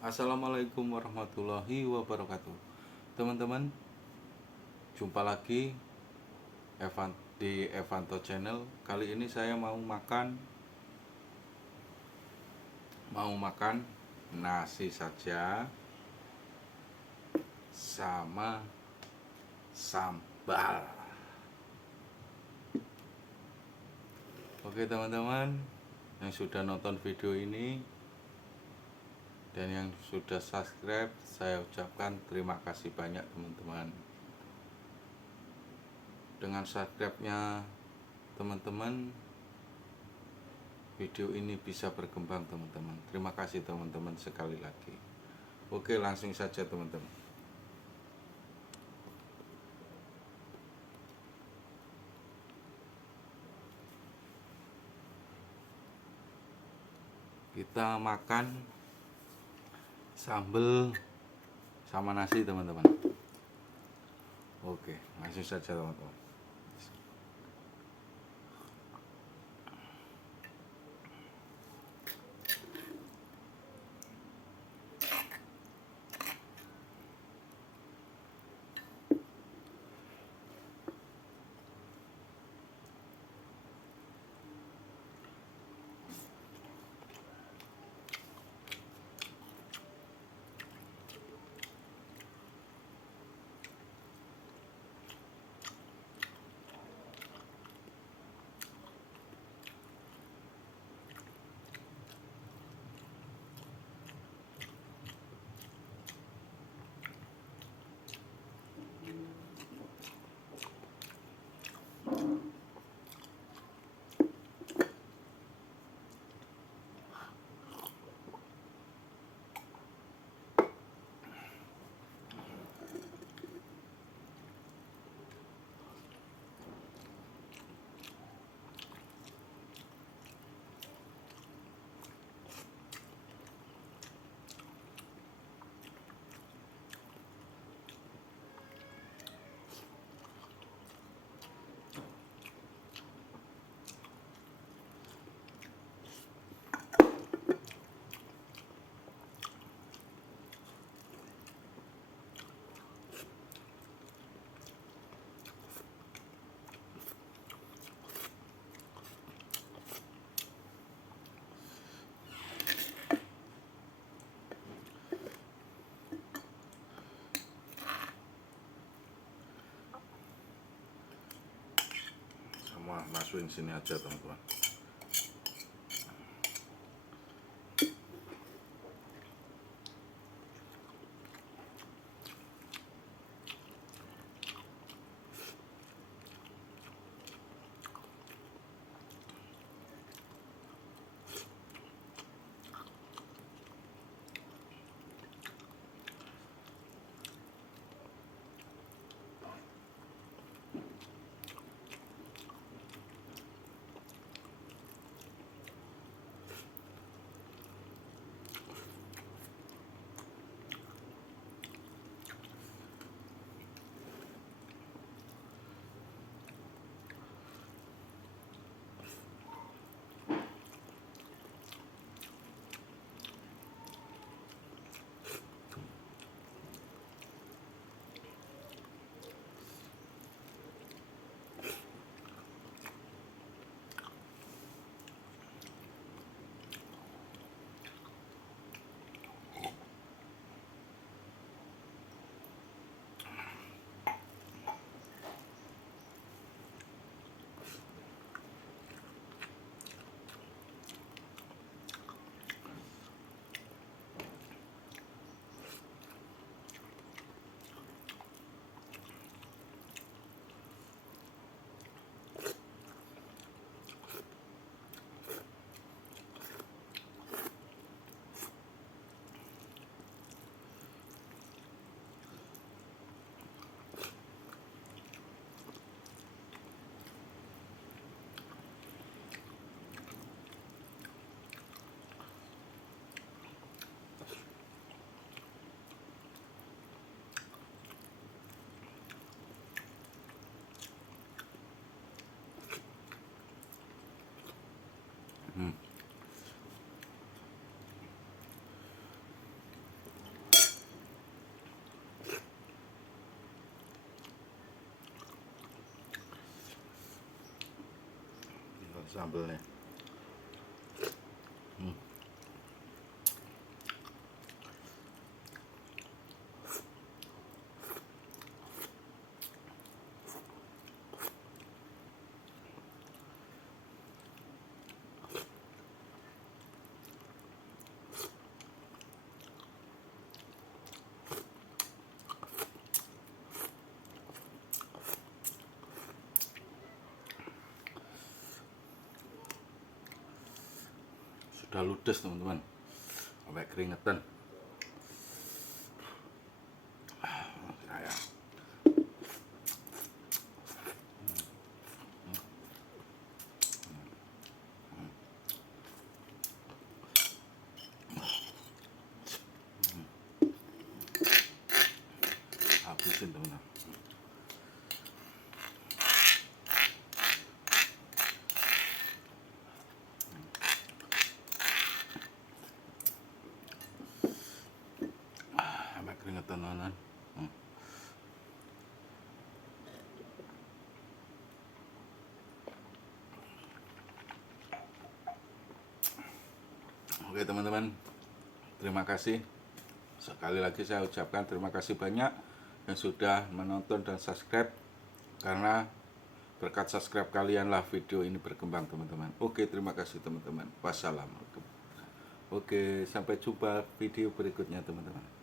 Assalamualaikum warahmatullahi wabarakatuh. Teman-teman, jumpa lagi di Evanto Channel. Kali ini saya mau makan nasi saja sama sambal. Oke teman-teman, yang sudah nonton video ini dan yang sudah subscribe, saya ucapkan terima kasih banyak teman-teman. Dengan subscribe-nya teman-teman, video ini bisa berkembang teman-teman. Terima kasih teman-teman sekali lagi. Oke, langsung saja teman-teman. Kita makan sambal sama nasi teman-teman. Oke, langsung saja teman-teman. Sama masukin sini aja teman-teman. sambelnya. Sudah ludes teman-teman, sampai keringetan. Saya habisin teman-teman. Sampai keringetan teman-teman. Oke teman-teman, terima kasih. Sekali lagi saya ucapkan terima kasih banyak yang sudah menonton dan subscribe, karena berkat subscribe kalianlah video ini berkembang teman-teman. Oke, terima kasih teman-teman. Wassalamualaikum. Oke, sampai jumpa video berikutnya teman-teman.